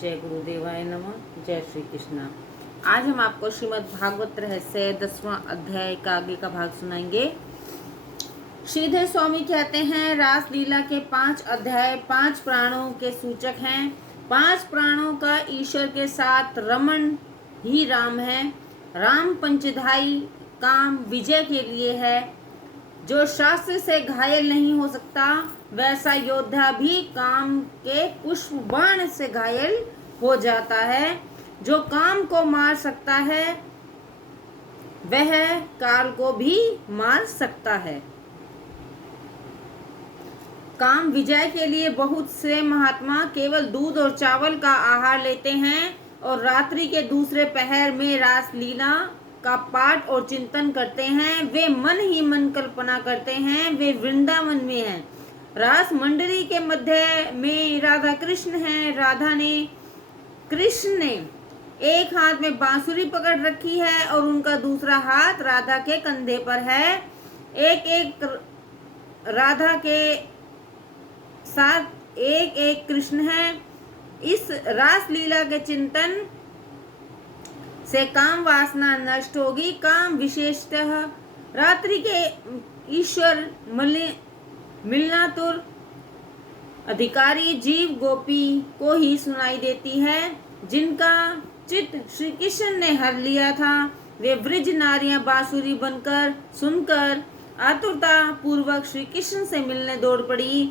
जय गुरुदेवाय नमः। जय श्री कृष्णा। आज हम आपको श्रीमद् भागवत रहस्य 10वां अध्याय का आगे का भाग सुनाएंगे। श्रीधर स्वामी कहते हैं, रास लीला के 5 अध्याय 5 प्राणों के सूचक हैं। 5 प्राणों का ईश्वर के साथ रमण ही राम है। राम पंचधाई काम विजय के लिए है। जो शास्त्र से घायल नहीं हो सकता, वैसा योद्धा भी काम के पुष्प बाण से घायल हो जाता है। जो काम को मार सकता है, वह काल को भी मार सकता है। काम विजय के लिए बहुत से महात्मा केवल दूध और चावल का आहार लेते हैं और रात्रि के दूसरे पहर में रास लीला का पाठ और चिंतन करते हैं। वे मन ही मन कल्पना करते हैं वे वृंदावन में हैं। रास मंडली के मध्य में राधा कृष्ण हैं। कृष्ण ने एक हाथ में बांसुरी पकड़ रखी है और उनका दूसरा हाथ राधा के कंधे पर है। एक राधा के साथ एक कृष्ण है। इस रास लीला के चिंतन से काम वासना नष्ट होगी। काम विशेषतः रात्रि के ईश्वर मिलनातुर अधिकारी जीव गोपी को ही सुनाई देती है। जिनका चित्त श्री कृष्ण ने हर लिया था, वे वृज नारियां बांसुरी बनकर सुनकर आतुरता पूर्वक श्री कृष्ण से मिलने दौड़ पड़ी।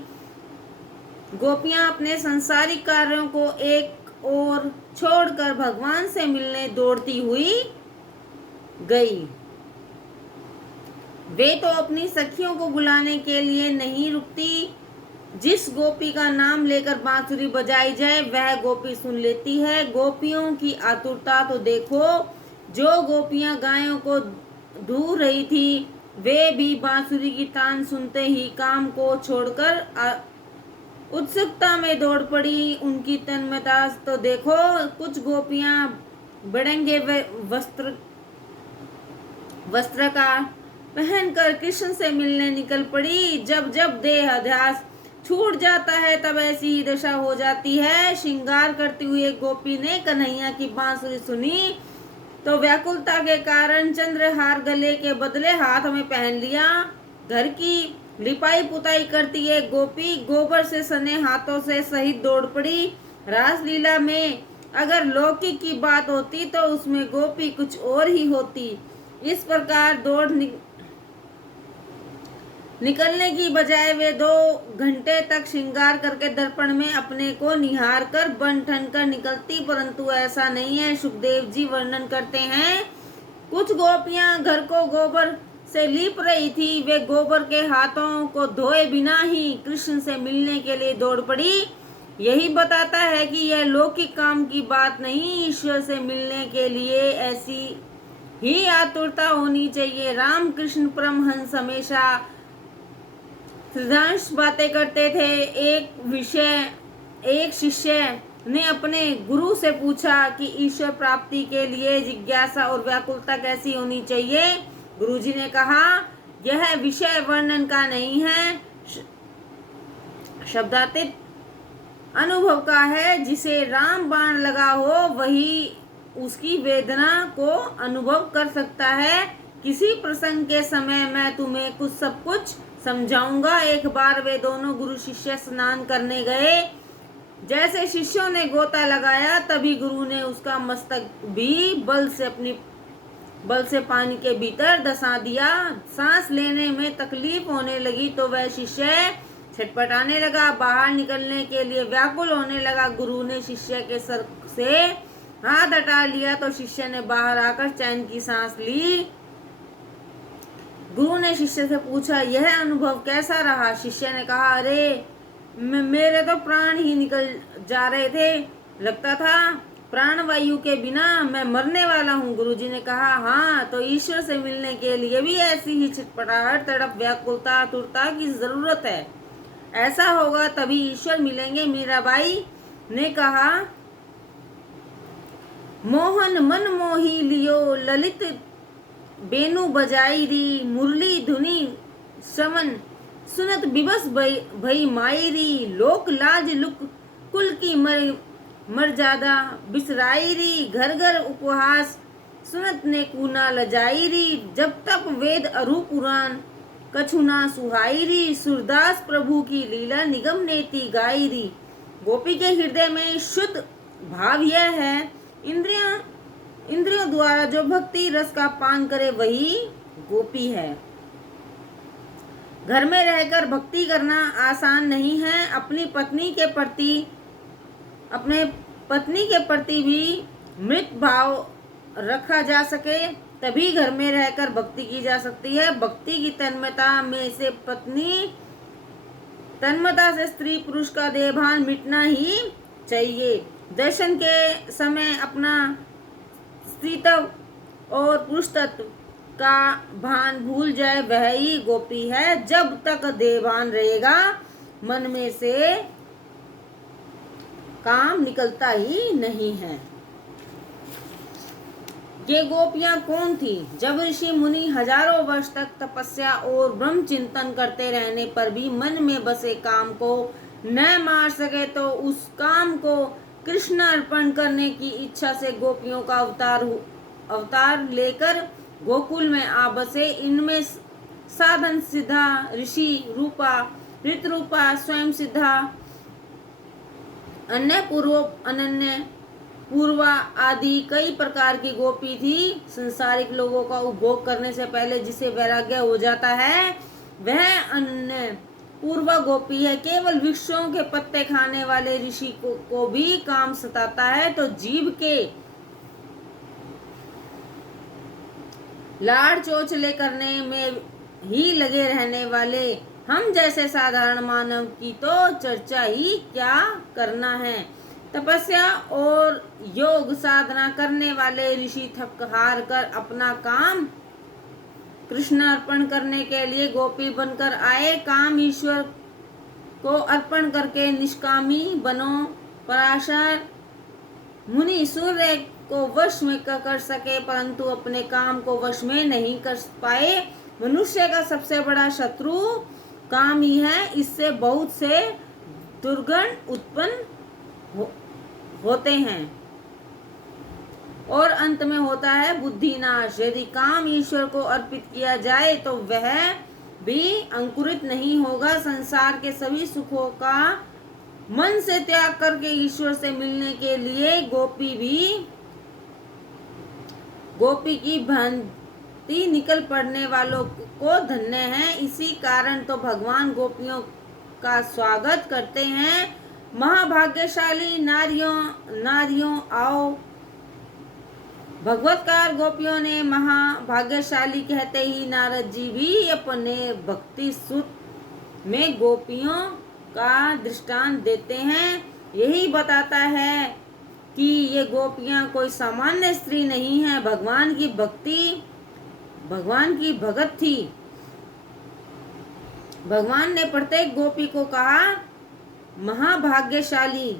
गोपियां अपने सांसारिक कार्यों को एक और छोड़कर भगवान से मिलने दौड़ती हुई गई। वे तो अपनी सखियों को बुलाने के लिए नहीं रुकती। जिस गोपी का नाम लेकर बांसुरी बजाई जाए, वह गोपी सुन लेती है। गोपियों की आतुरता तो देखो। जो गोपियां गायों को ढूंढ रही थी, वे भी बांसुरी की तान सुनते ही काम को छोड़कर उत्सुकता में दौड़ पड़ी। उनकी तन्मयता तो देखो। कुछ गोपियां बड़ेंगे वस्त्र का पहनकर कृष्ण से मिलने निकल पड़ी। जब देहाध्यास छूट जाता है, तब ऐसी ही दशा हो जाती है। श्रृंगार करती हुई एक गोपी ने कन्हैया की बांसुरी सुनी तो व्याकुलता के कारण चंद्रहार गले के बदले हाथ में पहन लिया। घर की लिपाई पुताई करती एक गोपी गोबर से सने हाथों से सहित दौड़ पड़ी। रासलीला में अगर लौकिक की बात होती तो उसमें गोपी कुछ और ही होती। इस प्रकार दौड़ निकलने की बजाय वे 2 घंटे तक श्रृंगार करके दर्पण में अपने को निहार कर बन ठन कर निकलती, परंतु ऐसा नहीं है। सुखदेव जी वर्णन करते हैं, कुछ गोपियां घर को गोबर से लीप रही थी। वे गोबर के हाथों को धोए बिना ही कृष्ण से मिलने के लिए दौड़ पड़ी। यही बताता है कि यह लौकिक काम की बात नहीं, ईश्वर से मिलने के लिए ऐसी ही आतुरता होनी चाहिए। राम कृष्ण परमहंस हमेशा सिद्धांत बातें करते थे। एक शिष्य ने अपने गुरु से पूछा कि ईश्वर प्राप्ति के लिए जिज्ञासा और व्याकुलता कैसी होनी चाहिए। गुरुजी ने कहा, यह विषय वर्णन का नहीं है, शब्दातीत अनुभव का है। जिसे राम बाण लगा हो, वही उसकी वेदना को अनुभव कर सकता है। किसी प्रसंग के समय मैं तुम्हें सब कुछ समझाऊंगा। एक बार वे दोनों गुरु शिष्य स्नान करने गए। जैसे शिष्यों ने गोता लगाया, तभी गुरु ने उसका मस्तक भी बल से पानी के भीतर धंसा दिया। सांस लेने में तकलीफ होने लगी तो वह शिष्य छटपटाने लगा, बाहर निकलने के लिए व्याकुल होने लगा। गुरु ने शिष्य के सर से हाथ हटा लिया तो शिष्य ने बाहर आकर चैन की सांस ली। गुरु ने शिष्य से पूछा, यह अनुभव कैसा रहा? शिष्य ने कहा, अरे मेरे तो प्राण ही निकल जा रहे थे। लगता था प्राणवायु के बिना मैं मरने वाला हूँ। गुरुजी ने कहा, हाँ, तो ईश्वर से मिलने के लिए भी ऐसी ही छटपटाहट, तड़प, व्याकुलता, आतुरता की जरूरत है। ऐसा होगा तभी ईश्वर मिलेंगे। मीराबाई ने कहा, मोहन मन मोही लियो, ललित बेनु बजाई री, मुरली धुनी श्रवण सुनत बिबस भई मायरी, लोक लाज लुक कुल की मर्यादा बिसराई री, घर घर उपहास सुनत ने कूना लजाई री, जब तक वेद अरु पुराण कछुना सुहाई री, सूरदास प्रभु की लीला निगम नेति गाई री। गोपी के हृदय में शुद्ध भाव यह है, इंद्रियों द्वारा जो भक्ति रस का पान करे वही गोपी है। घर में रहकर भक्ति करना आसान नहीं है। अपने पत्नी के प्रति भी मृत भाव रखा जा सके तभी घर में रहकर भक्ति की जा सकती है। भक्ति की तन्मता से स्त्री पुरुष का देहभान मिटना ही चाहिए। दर्शन के समय अपना स्त्रीत्व और पुरुष तत्व का भान भूल जाए वह ही गोपी है। जब तक देहभान रहेगा मन में से काम निकलता ही नहीं है। ये गोपियां कौन थी? जब ऋषि मुनि हजारों वर्ष तक तपस्या और ब्रह्म चिंतन करते रहने पर भी मन में बसे काम को न मार सके तो उस काम को कृष्ण अर्पण करने की इच्छा से गोपियों का अवतार लेकर गोकुल में आ बसे। इनमें साधन सिद्धा ऋषि रूपा, ऋतरूपा, स्वयं सिद्धा, अनन्य पूर्वा आदि कई प्रकार की गोपी थी। संसारिक लोगों का उपभोग करने से पहले जिसे वैराग्य हो जाता है वह अन्य पूर्वा गोपी है। केवल वृक्षों के पत्ते खाने वाले ऋषि को भी काम सताता है तो जीव के लाड़ चोचले करने में ही लगे रहने वाले हम जैसे साधारण मानव की तो चर्चा ही क्या करना है। तपस्या और योग साधना करने वाले ऋषि थक हार कर अपना काम कृष्ण अर्पण करने के लिए गोपी बनकर आए। काम ईश्वर को अर्पण करके निष्कामी बनो। पराशर मुनि सूर्य को वश में कर सके परंतु अपने काम को वश में नहीं कर पाए। मनुष्य का सबसे बड़ा शत्रु काम ही है। इससे बहुत से दुर्गुण उत्पन्न होते हैं और अंत में होता है बुद्धि नाश। यदि काम ईश्वर को अर्पित किया जाए तो वह भी अंकुरित नहीं होगा। संसार के सभी सुखों का मन से त्याग करके ईश्वर से मिलने के लिए गोपी की भांति निकल पड़ने वालों को धन्य है। इसी कारण तो भगवान गोपियों का स्वागत करते हैं। महाभाग्यशाली नारियों आओ। भगवतकार गोपियों ने महाभाग्यशाली कहते ही नारद जी भी अपने भक्ति सुत में गोपियों का दृष्टांत देते हैं। यही बताता है कि ये गोपियां कोई सामान्य स्त्री नहीं है, भगवान की भगत थी। भगवान ने प्रत्येक गोपी को कहा महाभाग्यशाली।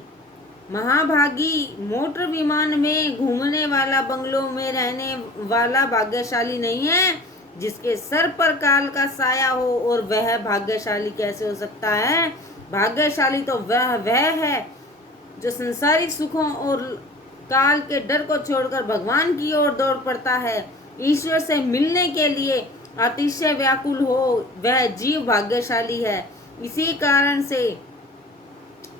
महाभागी मोटर विमान में घूमने वाला, बंगलों में रहने वाला भाग्यशाली नहीं है। जिसके सर पर काल का साया हो और वह भाग्यशाली कैसे हो सकता है? भाग्यशाली तो वह है जो संसारिक सुखों और काल के डर को छोड़कर भगवान की ओर दौड़ पड़ता है। ईश्वर से मिलने के लिए अतिशय व्याकुल हो, वह जीव भाग्यशाली है। इसी कारण से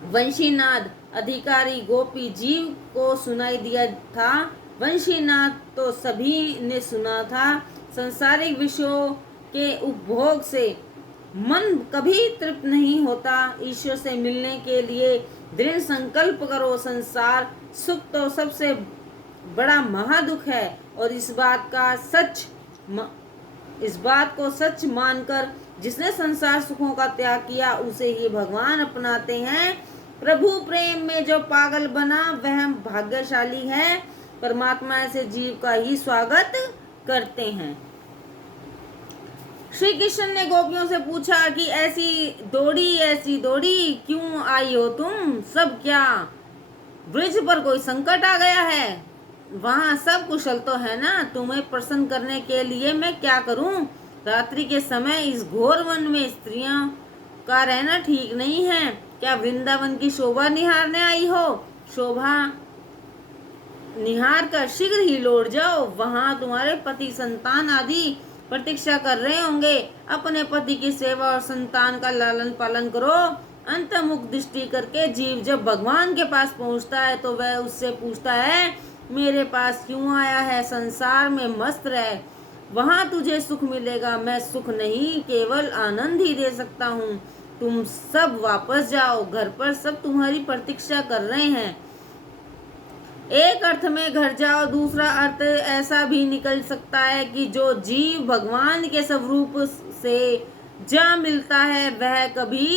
वंशीनाद अधिकारी गोपी जीव को सुनाई दिया था। वंशीनाद तो सभी ने सुना था। संसारिक विषयों के उपभोग से मन कभी तृप्त नहीं होता। ईश्वर से मिलने के लिए दृढ़ संकल्प करो। संसार सुख तो सबसे बड़ा महादुख है और इस बात को सच मानकर जिसने संसार सुखों का त्याग किया उसे ही भगवान अपनाते हैं। प्रभु प्रेम में जो पागल बना वह भाग्यशाली है। परमात्मा ऐसे जीव का ही स्वागत करते हैं। श्री कृष्ण ने गोपियों से पूछा कि ऐसी दौड़ी क्यों आई हो तुम सब? क्या ब्रिज पर कोई संकट आ गया है? वहाँ सब कुशल तो है ना? तुम्हें प्रसन्न करने के लिए मैं क्या करूं? रात्रि के समय इस घोर वन में स्त्रियों का रहना ठीक नहीं है। क्या वृंदावन की शोभा निहारने आई हो? शोभा निहार कर शीघ्र ही लौट जाओ। वहां तुम्हारे पति, संतान आदि प्रतीक्षा कर रहे होंगे। अपने पति की सेवा और संतान का लालन पालन करो। अंतर्मुख दृष्टि करके जीव जब भगवान के पास पहुंचता है तो वह उससे पूछता है, मेरे पास क्यों आया है? संसार में मस्त रह, वहां तुझे सुख मिलेगा। मैं सुख नहीं, केवल आनंद ही दे सकता हूँ। तुम सब वापस जाओ, घर पर सब तुम्हारी प्रतीक्षा कर रहे हैं। एक अर्थ में घर जाओ, दूसरा अर्थ ऐसा भी निकल सकता है कि जो जीव भगवान के स्वरूप से जा मिलता है वह कभी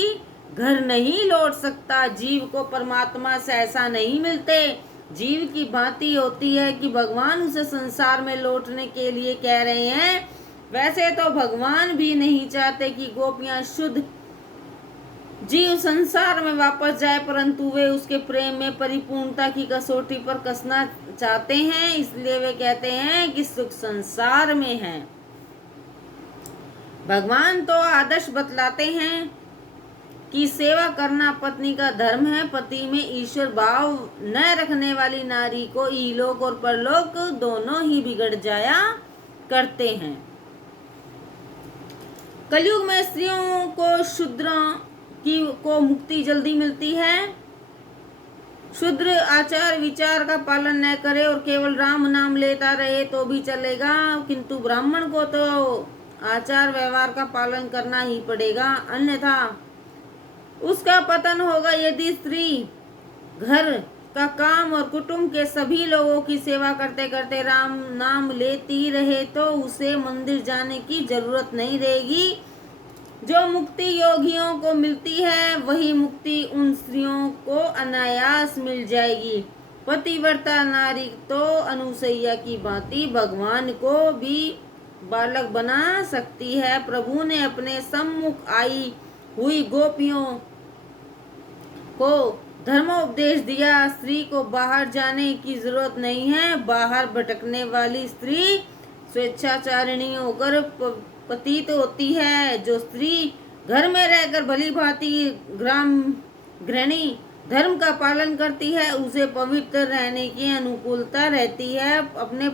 घर नहीं लौट सकता। जीव को परमात्मा से ऐसा नहीं मिलते। जीव की भांति होती है कि भगवान उसे संसार में लौटने के लिए कह रहे हैं। वैसे तो भगवान भी नहीं चाहते कि गोपियां शुद्ध जीव संसार में वापस जाए, परंतु वे उसके प्रेम में परिपूर्णता की कसौटी पर कसना चाहते हैं। इसलिए वे कहते हैं कि सुख संसार में है। भगवान तो आदर्श बतलाते हैं कि सेवा करना पत्नी का धर्म है। पति में ईश्वर भाव न रखने वाली नारी को इलोक और परलोक दोनों ही बिगड़ जाया करते हैं। कलयुग में स्त्रियों को शूद्रों को मुक्ति जल्दी मिलती है। शूद्र आचार विचार का पालन न करे और केवल राम नाम लेता रहे तो भी चलेगा, किंतु ब्राह्मण को तो आचार व्यवहार का पालन करना ही पड़ेगा, अन्यथा उसका पतन होगा। यदि स्त्री घर का काम और कुटुंब के सभी लोगों की सेवा करते करते राम नाम लेती रहे तो उसे मंदिर जाने की जरूरत नहीं रहेगी। जो मुक्ति योगियों को मिलती है वही मुक्ति उन स्त्रियों को अनायास मिल जाएगी। पतिव्रता नारी तो अनुसैया की भांति भगवान को भी बालक बना सकती है। प्रभु ने अपने सम्मुख आई हुई गोपियों को धर्मोपदेश दिया। स्त्री को बाहर जाने की जरूरत नहीं है। बाहर भटकने वाली स्त्री स्वेच्छाचारिणी होकर पतित होती है। जो स्त्री घर में रहकर भली भांति गृहिणी धर्म का पालन करती है उसे पवित्र रहने की अनुकूलता रहती है। अपने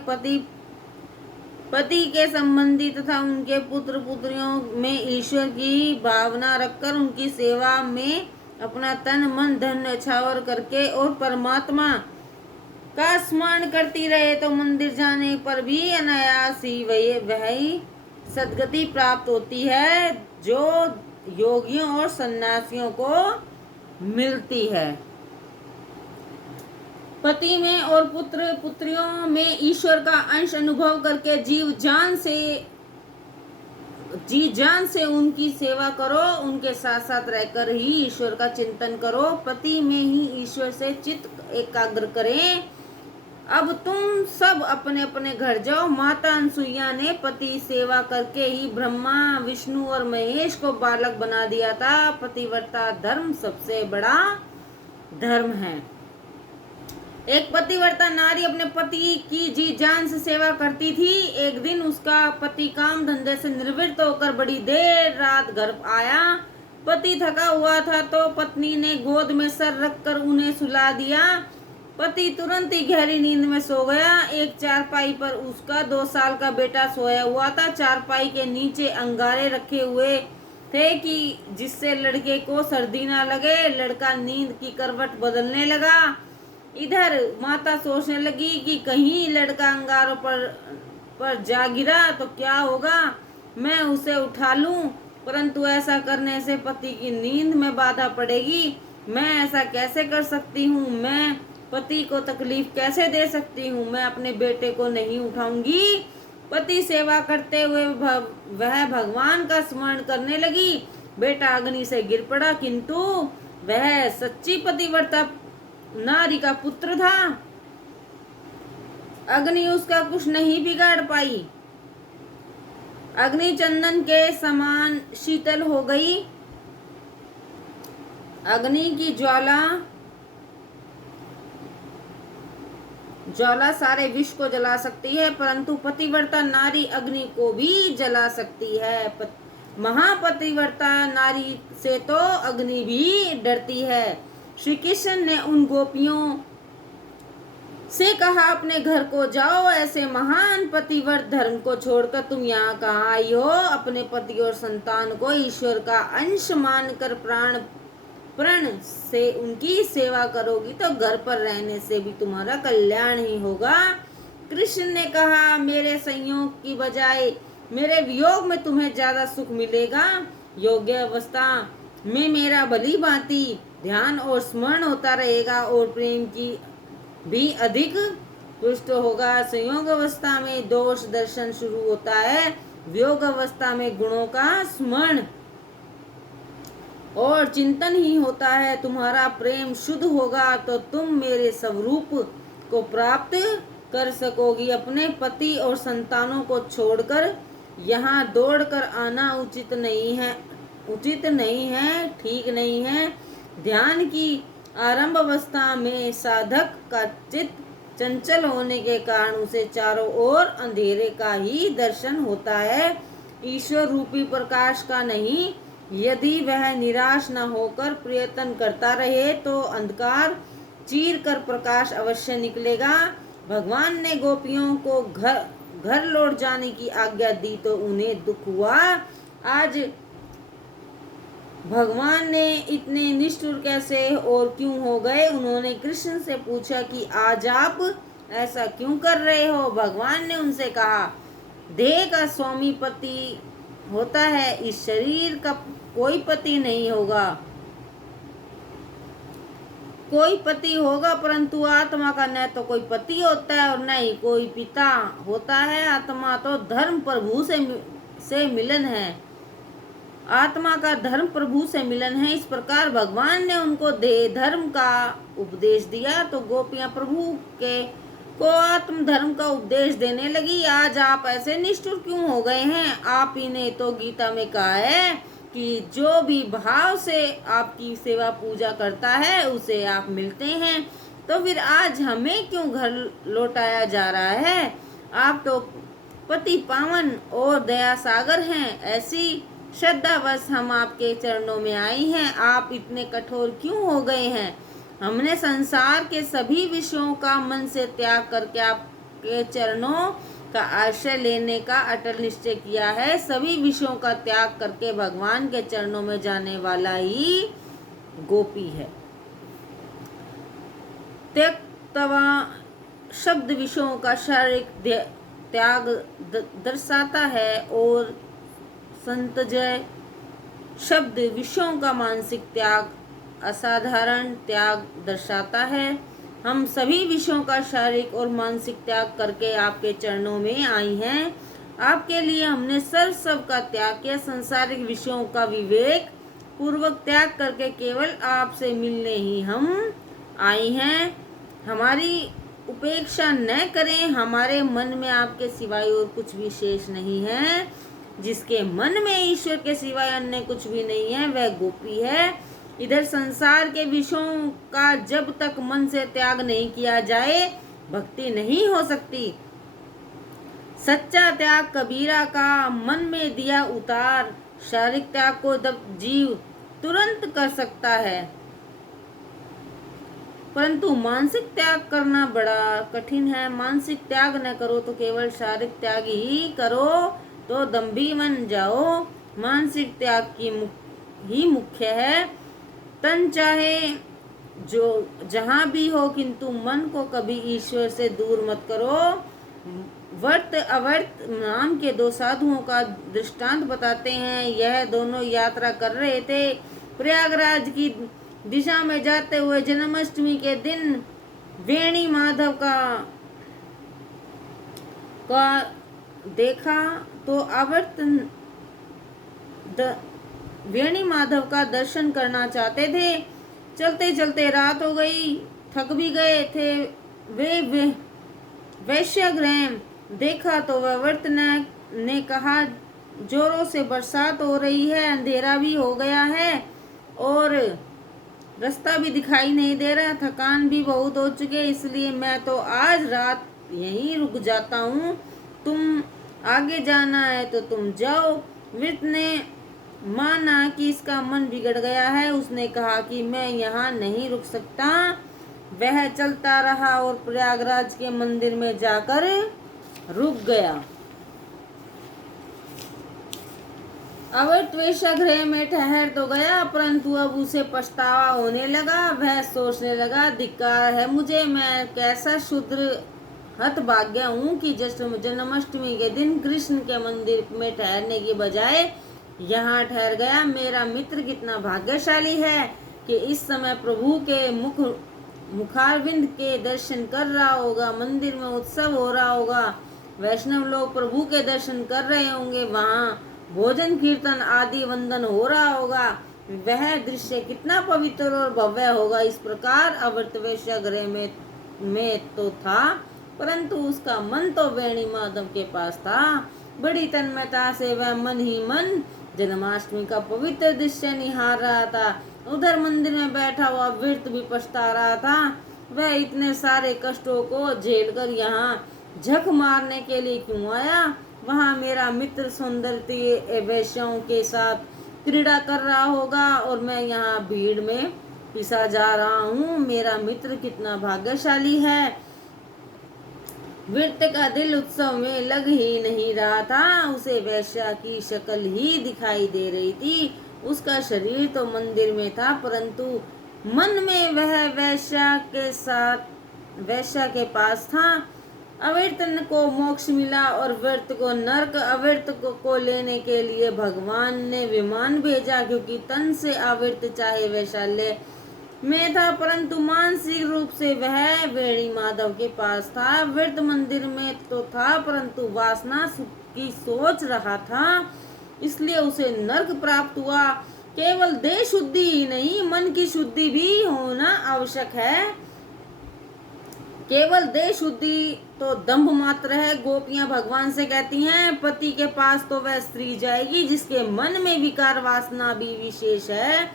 पति के संबंधी तथा उनके पुत्र पुत्रियों में ईश्वर की भावना रखकर उनकी सेवा में अपना तन मन धन न्यौछावर करके और परमात्मा का स्मरण करती रहे तो मंदिर जाने पर भी अनायास ही वही सद्गति प्राप्त होती है जो योगियों और सन्यासियों को मिलती है। पति में और पुत्र पुत्रियों में ईश्वर का अंश अनुभव करके जी जान से उनकी सेवा करो। उनके साथ साथ रहकर ही ईश्वर का चिंतन करो। पति में ही ईश्वर से चित्त एकाग्र करें। अब तुम सब अपने अपने घर जाओ। माता अनसुईया ने पति सेवा करके ही ब्रह्मा विष्णु और महेश को बालक बना दिया था। पतिव्रता धर्म सबसे बड़ा धर्म है। एक पतिव्रता नारी अपने पति की जी जान से सेवा करती थी। एक दिन उसका पति काम धंधे से निवृत्त होकर बड़ी देर रात घर आया। पति थका हुआ था तो पत्नी ने गोद में सर रखकर उन्हें सुला दिया। पति तुरंत ही गहरी नींद में सो गया। एक चारपाई पर उसका 2 साल का बेटा सोया हुआ था। चारपाई के नीचे अंगारे रखे हुए थे कि जिससे लड़के को सर्दी ना लगे। लड़का नींद की करवट बदलने लगा। इधर माता सोचने लगी कि कहीं लड़का अंगारों पर जा गिरा तो क्या होगा, मैं उसे उठा लूं, परंतु ऐसा करने से पति की नींद में बाधा पड़ेगी। मैं ऐसा कैसे कर सकती हूँ? मैं पति को तकलीफ कैसे दे सकती हूँ? मैं अपने बेटे को नहीं उठाऊंगी। पति सेवा करते हुए वह भगवान का स्मरण करने लगी। बेटा अग्नि से गिर पड़ा, किंतु वह सच्ची पतिव्रता नारी का पुत्र था। अग्नि उसका कुछ नहीं बिगाड़ पाई। अग्नि चंदन के समान शीतल हो गई। अग्नि की ज्वाला सारे विश्व को जला सकती है, परंतु पतिव्रता नारी अग्नि को भी जला सकती है। महापतिव्रता नारी से तो अग्नि भी डरती है। श्री कृष्ण ने उन गोपियों से कहा, अपने घर को जाओ, ऐसे महान पतिव्रत धर्म को छोड़कर तुम यहाँ कहाँ आई हो? अपने पति और संतान को ईश्वर का अंश मानकर प्राण प्रण से उनकी सेवा करोगी तो घर पर रहने से भी तुम्हारा कल्याण ही होगा। कृष्ण ने कहा, मेरे संयोग की बजाय मेरे वियोग में तुम्हें ज्यादा सुख मिलेगा। योग्य अवस्था में मेरा भली भांति ध्यान और स्मरण होता रहेगा और प्रेम की भी अधिक पुष्ट होगा। संयोग अवस्था में दोष दर्शन शुरू होता है, वियोग अवस्था में गुणों का स्मरण और चिंतन ही होता है। तुम्हारा प्रेम शुद्ध होगा तो तुम मेरे स्वरूप को प्राप्त कर सकोगी। अपने पति और संतानों को छोड़कर यहाँ दौड़कर आना उचित नहीं है, ठीक नहीं है। ध्यान की आरंभ अवस्था में साधक का चित्त चंचल होने के कारण उसे चारों ओर अंधेरे का ही दर्शन होता है, ईश्वर रूपी प्रकाश का नहीं। यदि वह निराश न होकर प्रयत्न करता रहे तो अंधकार चीर कर प्रकाश अवश्य निकलेगा। भगवान ने गोपियों को घर लौट जाने की आज्ञा दी तो उन्हें दुख हुआ। आज भगवान ने इतने निष्ठुर कैसे और क्यों हो गए? उन्होंने कृष्ण से पूछा कि आज आप ऐसा क्यों कर रहे हो? भगवान ने उनसे कहा, देह का स्वामी पति होता है, इस शरीर का कोई पति नहीं होगा। कोई पति होगा परंतु आत्मा का न तो कोई पति होता है और न ही कोई पिता होता है। आत्मा तो धर्म प्रभु से मिलन है, आत्मा का धर्म प्रभु से मिलन है। इस प्रकार भगवान ने उनको देह धर्म का उपदेश दिया तो गोपियां प्रभु को आत्म धर्म का उपदेश देने लगी। आज आप ऐसे निष्ठुर क्यों हो गए हैं? आप ही ने तो गीता में कहा है कि जो भी भाव से आपकी सेवा पूजा करता है उसे आप मिलते हैं, तो फिर आज हमें क्यों घर लौटाया जा रहा है? आप तो पति पावन और दया सागर हैं। ऐसी श्रद्धावश हम आपके चरणों में आई हैं। आप इतने कठोर क्यों हो गए हैं? हमने संसार के सभी विषयों का मन से त्याग करके आपके चरणों का आश्रय लेने का अटल निश्चय किया है। सभी विषयों का त्याग करके भगवान के चरणों में जाने वाला ही गोपी है। त्यक्तवा शब्द विषयों का शारीरिक त्याग दर्शाता है और संतजय शब्द विषयों का मानसिक त्याग असाधारण त्याग दर्शाता है। हम सभी विषयों का शारीरिक और मानसिक त्याग करके आपके चरणों में आई हैं। आपके लिए हमने सब का त्याग किया। संसारिक विषयों का विवेक पूर्वक त्याग करके केवल आपसे मिलने ही हम आई हैं। हमारी उपेक्षा न करें। हमारे मन में आपके सिवाय और कुछ भी शेष नहीं है। जिसके मन में ईश्वर के सिवाय अन्य कुछ भी नहीं है वह गोपी है। इधर संसार के विषयों का जब तक मन से त्याग नहीं किया जाए भक्ति नहीं हो सकती। सच्चा त्याग कबीरा का मन में दिया उतार। शारीरिक त्याग को जीव तुरंत कर सकता है परंतु मानसिक त्याग करना बड़ा कठिन है। मानसिक त्याग न करो तो केवल शारीरिक त्याग ही करो तो दम्भी बन जाओ। मानसिक त्याग ही मुख्य है। तन चाहे जो जहाँ भी हो किंतु मन को कभी ईश्वर से दूर मत करो। वर्त अवर्त नाम के दो साधुओं का दृष्टांत बताते हैं। यह दोनों यात्रा कर रहे थे। प्रयागराज की दिशा में जाते हुए जन्माष्टमी के दिन वेणी माधव का देखा तो अवर्त वेणी माधव का दर्शन करना चाहते थे। चलते चलते रात हो गई, थक भी गए थे। वे वैश्यगृह देखा तो अवर्त ने कहा, जोरों से बरसात हो रही है, अंधेरा भी हो गया है और रास्ता भी दिखाई नहीं दे रहा, थकान भी बहुत हो चुके, इसलिए मैं तो आज रात यहीं रुक जाता हूँ। तुम आगे जाना है तो तुम जाओ। वृत्त ने माना कि इसका मन बिगड़ गया है। उसने कहा कि मैं यहाँ नहीं रुक सकता। वह चलता रहा और प्रयागराज के मंदिर में जाकर रुक गया। अवैध वेश्यागृह में ठहर तो गया, परंतु अब उसे पछतावा होने लगा। वह सोचने लगा, धिक्कार है मुझे, मैं कैसा शूद्र हतभाग्य हूँ कि जन्माष्टमी के दिन कृष्ण के मंदिर में ठहरने की बजाय यहाँ ठहर गया। मेरा मित्र कितना भाग्यशाली है कि इस समय प्रभु के मुखारविंद के दर्शन कर रहा होगा। मंदिर में उत्सव हो रहा होगा, वैष्णव लोग प्रभु के दर्शन कर रहे होंगे, वहाँ भोजन कीर्तन आदि वंदन हो रहा होगा। वह दृश्य कितना पवित्र और भव्य होगा। इस प्रकार अवृत वेश्यागृह में तो था, परंतु उसका मन तो वेणी माधव के पास था। बड़ी तन्मयता से वह मन ही मन जन्माष्टमी का पवित्र दृश्य निहार रहा था। उधर मंदिर में बैठा हुआ व्रत भी पछता रहा था। वह इतने सारे कष्टों को झेलकर यहाँ झक मारने के लिए क्यों आया? वहाँ मेरा मित्र सौंदर्य वेश्याओं के साथ क्रीड़ा कर रहा होगा और मैं यहाँ भीड़ में पिसा जा रहा हूँ। मेरा मित्र कितना भाग्यशाली है। वृत्त का दिल उत्सव में लग ही नहीं रहा था। उसे वेश्या की शक्ल ही दिखाई दे रही थी। उसका शरीर तो मंदिर में था, परंतु मन में वह वेश्या के पास था। अव्यर्थ को मोक्ष मिला और व्यर्थ को नरक। अव्यर्थ को लेने के लिए भगवान ने विमान भेजा, क्योंकि तन से अव्यर्थ चाहे वैशाल्य में था, परंतु मानसिक रूप से वह वेणी माधव के पास था। व्यर्थ मंदिर में तो था, परंतु वासना की सोच रहा था, इसलिए उसे नरक प्राप्त हुआ। केवल देह शुद्धि ही नहीं, मन की शुद्धि भी होना आवश्यक है। केवल देह शुद्धि तो दंभ मात्र है। गोपियां भगवान से कहती हैं, पति के पास तो वह स्त्री जाएगी जिसके मन में विकार वासना भी विशेष है।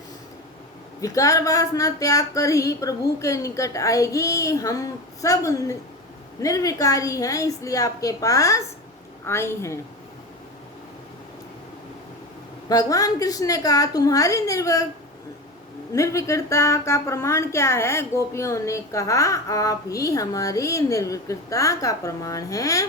विकार वासना त्याग कर ही प्रभु के निकट आएगी। हम सब निर्विकारी हैं, इसलिए आपके पास आई हैं। भगवान कृष्ण ने कहा, तुम्हारी निर्विकारता का प्रमाण क्या है? गोपियों ने कहा, आप ही हमारी निर्विकारता का प्रमाण हैं।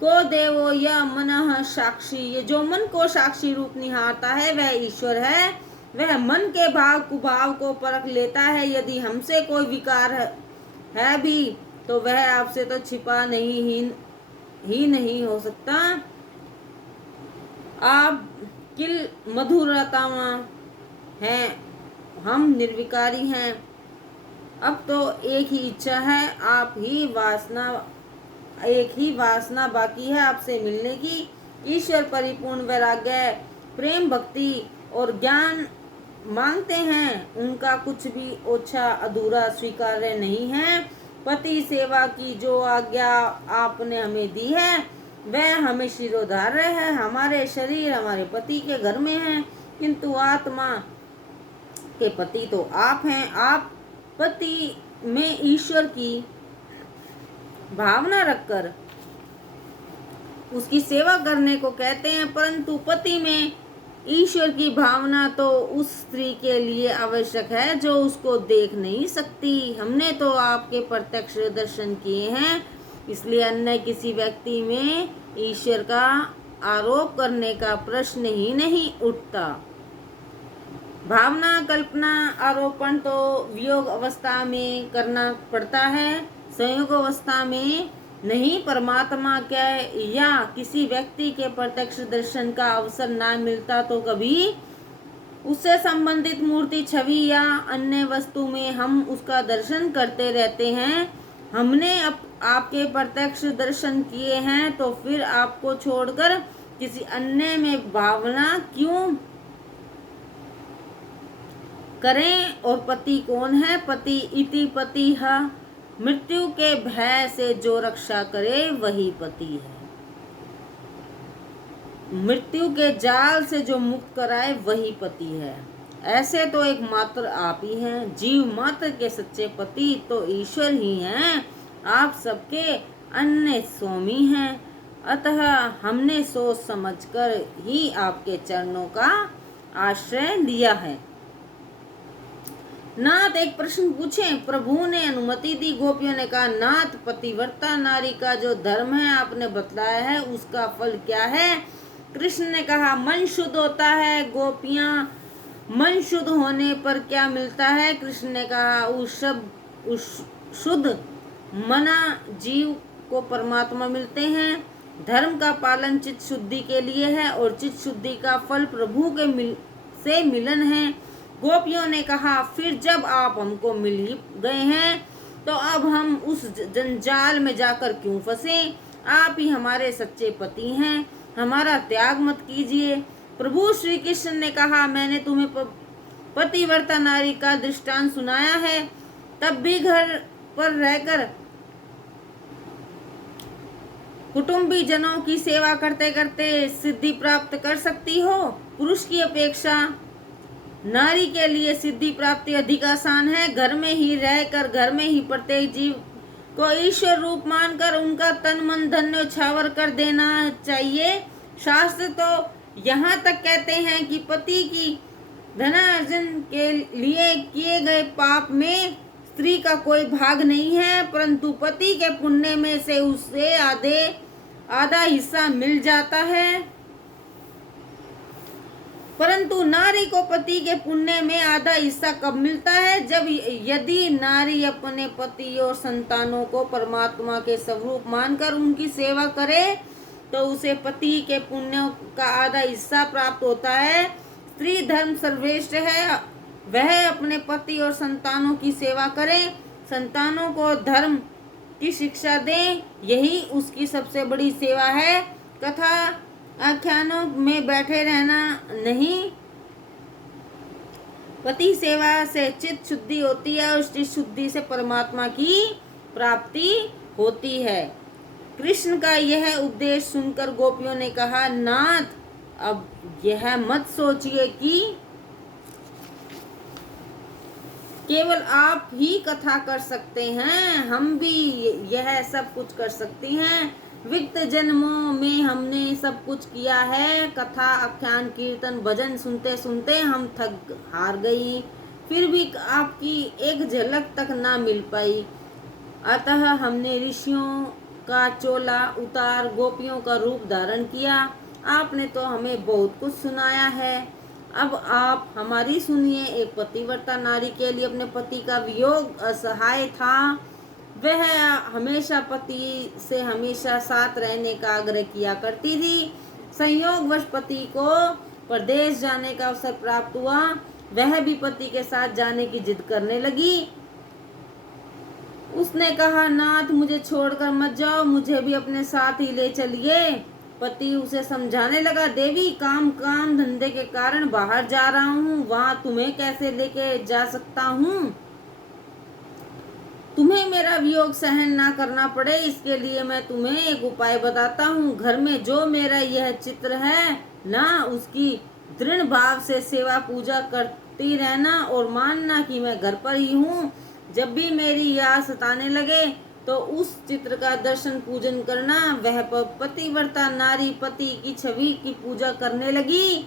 को देवो या मनः साक्षी, ये जो मन को साक्षी रूप निहारता है वह ईश्वर है। वह मन के भाव कुभाव को परख लेता है। यदि हमसे कोई विकार है भी तो वह आपसे तो छिपा नहीं हो सकता। आप किल मधुरतामा हैं, हम निर्विकारी हैं। अब तो एक ही इच्छा है, एक ही वासना बाकी है आपसे मिलने की। ईश्वर परिपूर्ण वैराग्य, प्रेम, भक्ति और ज्ञान मांगते हैं। उनका कुछ भी ओछा अधूरा स्वीकार्य नहीं है। पति सेवा की जो आज्ञा आपने हमें दी है वह हमें शिरोधार्य है। हमारे शरीर हमारे पति के घर में है, किंतु आत्मा के पति तो आप हैं। आप पति में ईश्वर की भावना रखकर उसकी सेवा करने को कहते हैं, परंतु पति में ईश्वर की भावना तो उस स्त्री के लिए आवश्यक है जो उसको देख नहीं सकती। हमने तो आपके प्रत्यक्ष दर्शन किए हैं, इसलिए अन्य किसी व्यक्ति में ईश्वर का आरोप करने का प्रश्न ही नहीं उठता। भावना, कल्पना, आरोपण तो वियोग अवस्था में करना पड़ता है, संयोग अवस्था में नहीं। परमात्मा क्या या किसी व्यक्ति के प्रत्यक्ष दर्शन का अवसर ना मिलता तो कभी उससे संबंधित मूर्ति, छवि या अन्य वस्तु में हम उसका दर्शन करते रहते हैं। हमने आपके प्रत्यक्ष दर्शन किए हैं, तो फिर आपको छोड़कर किसी अन्य में भावना क्यों करें? और पति कौन है? पति इति पति है। मृत्यु के भय से जो रक्षा करे वही पति है। मृत्यु के जाल से जो मुक्त कराए वही पति है। ऐसे तो एकमात्र आप ही हैं। जीव मात्र के सच्चे पति तो ईश्वर ही हैं। आप सबके अन्य स्वामी हैं। अतः हमने सोच समझकर ही आपके चरणों का आश्रय लिया है। नाथ एक प्रश्न पूछे। प्रभु ने अनुमति दी। गोपियों ने कहा, नाथ पतिव्रता नारी का जो धर्म है आपने बतलाया है उसका फल क्या है? कृष्ण ने कहा, मन शुद्ध होता है। गोपियां, मन शुद्ध होने पर क्या मिलता है? कृष्ण ने कहा, उस शुद्ध मना जीव को परमात्मा मिलते हैं। धर्म का पालन चित्त शुद्धि के लिए है और चित्त शुद्धि का फल प्रभु के से मिलन है। गोपियों ने कहा, फिर जब आप हमको मिल ही गए हैं तो अब हम उस जंजाल में जाकर क्यों फंसे? आप ही हमारे सच्चे पति हैं, हमारा त्याग मत कीजिए। प्रभु श्री कृष्ण ने कहा, मैंने तुम्हें पतिव्रता नारी का दृष्टांत सुनाया है, तब भी घर पर रहकर कुटुंबी जनों की सेवा करते करते सिद्धि प्राप्त कर सकती हो। पुरुष की अपेक्षा नारी के लिए सिद्धि प्राप्ति अधिक आसान है। घर में ही रहकर, घर में ही प्रत्येक जीव को ईश्वर रूप मानकर उनका तन मन धन न्यौछावर कर देना चाहिए। शास्त्र तो यहाँ तक कहते हैं कि पति की धनार्जन के लिए किए गए पाप में स्त्री का कोई भाग नहीं है, परंतु पति के पुण्य में से उसे आधा हिस्सा मिल जाता है। परंतु नारी को पति के पुण्य में आधा हिस्सा कब मिलता है? जब यदि नारी अपने पति और संतानों को परमात्मा के स्वरूप मानकर उनकी सेवा करे तो उसे पति के पुण्यों का आधा हिस्सा प्राप्त होता है। स्त्री धर्म सर्वश्रेष्ठ है, वह अपने पति और संतानों की सेवा करे, संतानों को धर्म की शिक्षा दें, यही उसकी सबसे बड़ी सेवा है। कथा आख्यानों में बैठे रहना नहीं। पति सेवा से चित्त शुद्धि होती है और चित्त शुद्धि से परमात्मा की प्राप्ति होती है। कृष्ण का यह उपदेश सुनकर गोपियों ने कहा, नाथ अब यह मत सोचिए कि केवल आप ही कथा कर सकते हैं, हम भी यह सब कुछ कर सकती हैं। विगत जन्मों में हमने सब कुछ किया है। कथा आख्यान कीर्तन भजन सुनते सुनते हम थक हार गई, फिर भी आपकी एक झलक तक ना मिल पाई। अतः हमने ऋषियों का चोला उतार गोपियों का रूप धारण किया। आपने तो हमें बहुत कुछ सुनाया है, अब आप हमारी सुनिए। एक पतिव्रता नारी के लिए अपने पति का वियोग असहाय था। वह हमेशा पति से हमेशा साथ रहने का आग्रह किया करती थी। संयोगवश पति को प्रदेश जाने का अवसर प्राप्त हुआ, वह भी पति के साथ जाने की जिद करने लगी। उसने कहा, नाथ मुझे छोड़कर मत जाओ, मुझे भी अपने साथ ही ले चलिए। पति उसे समझाने लगा, देवी काम धंधे के कारण बाहर जा रहा हूँ, वहां तुम्हें कैसे लेके जा सकता हूँ? तुम्हें मेरा वियोग सहन ना करना पड़े, इसके लिए मैं तुम्हें एक उपाय बताता हूँ। घर में जो मेरा यह चित्र है ना, उसकी दृढ़ भाव से सेवा पूजा करती रहना और मानना कि मैं घर पर ही हूँ। जब भी मेरी याद सताने लगे तो उस चित्र का दर्शन पूजन करना। वह पतिव्रता नारी पति की छवि की पूजा करने लगी।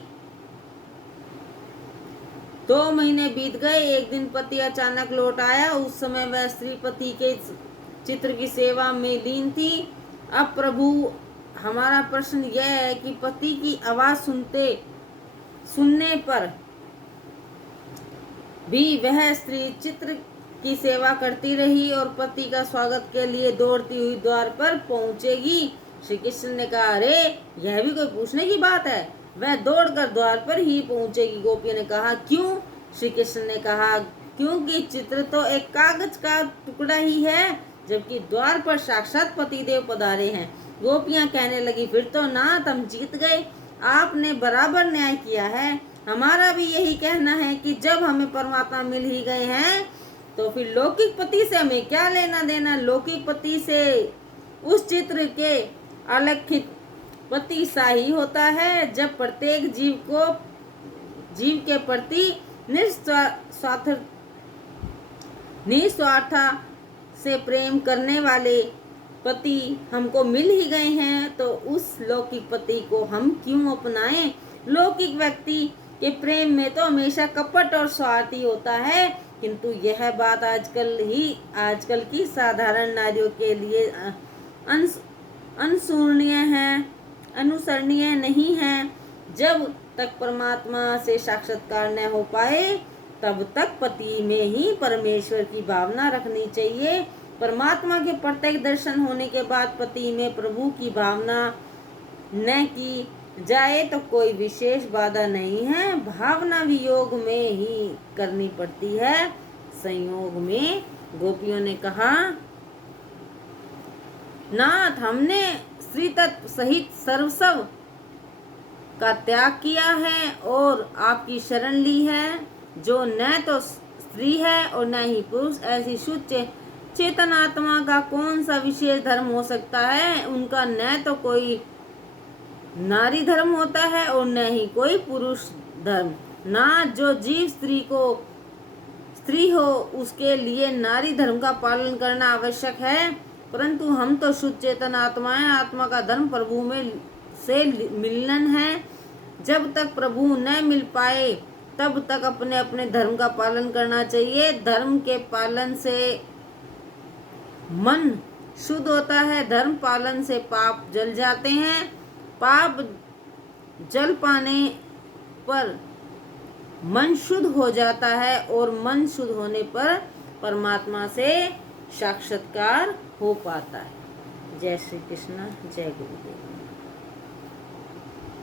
2 महीने बीत गए। एक दिन पति अचानक लौट आया। उस समय वह स्त्री पति के चित्र की सेवा में लीन थी। अब प्रभु, हमारा प्रश्न यह है कि पति की आवाज सुनने पर भी वह स्त्री चित्र की सेवा करती रही और पति का स्वागत के लिए दौड़ती हुई द्वार पर पहुंचेगी। श्री कृष्ण ने कहा, अरे यह भी कोई पूछने की बात है, वह दौड़कर द्वार पर ही पहुंचेगी। गोपियों ने कहा, क्यों? श्री कृष्ण ने कहा, क्योंकि चित्र तो एक कागज का टुकड़ा ही है, जबकि द्वार पर साक्षात पतिदेव पधारे हैं। गोपियां कहने लगी, फिर तो नाथ हम जीत गए, आपने बराबर न्याय किया है। हमारा भी यही कहना है कि जब हमें परमात्मा मिल ही गए हैं तो फिर लौकिक पति से हमें क्या लेना देना। लौकिक पति से उस चित्र के अलौकिक पति सा होता है। जब प्रत्येक जीव के प्रति निस्वार्थ से प्रेम करने वाले पति हमको मिल ही गए हैं तो उस लौकिक पति को हम क्यों अपनाएं? लौकिक व्यक्ति के प्रेम में तो हमेशा कपट और स्वार्थी होता है। किंतु यह बात आजकल की साधारण नारियों के लिए अनुसरणीय नहीं है। जब तक परमात्मा से साक्षात्कार न हो पाए तब तक पति में ही परमेश्वर की भावना रखनी चाहिए। परमात्मा के प्रत्येक दर्शन होने के बाद पति में प्रभु की भावना न की जाए तो कोई विशेष बाधा नहीं है। भावना वियोग में ही करनी पड़ती है, संयोग में। गोपियों ने कहा, नाथ, हमने श्री तत्व सहित सर्वस्व का त्याग किया है और आपकी शरण ली है, जो न तो स्त्री है और न ही पुरुष। ऐसी शुद्ध चेतन आत्मा का कौन सा विशेष धर्म हो सकता है? उनका न तो कोई नारी धर्म होता है और न ही कोई पुरुष धर्म। ना जो जीव स्त्री हो उसके लिए नारी धर्म का पालन करना आवश्यक है, परंतु हम तो शुद्ध चेतन आत्माएं। आत्मा का धर्म प्रभु में से मिलन है। जब तक प्रभु न मिल पाए तब तक अपने अपने धर्म का पालन करना चाहिए। धर्म के पालन से मन शुद्ध होता है, धर्म पालन से पाप जल जाते हैं। पाप जल पाने पर मन शुद्ध हो जाता है और मन शुद्ध होने पर परमात्मा से साक्षात्कार हो पाता है। जय श्री कृष्ण, जय गुरुदेव।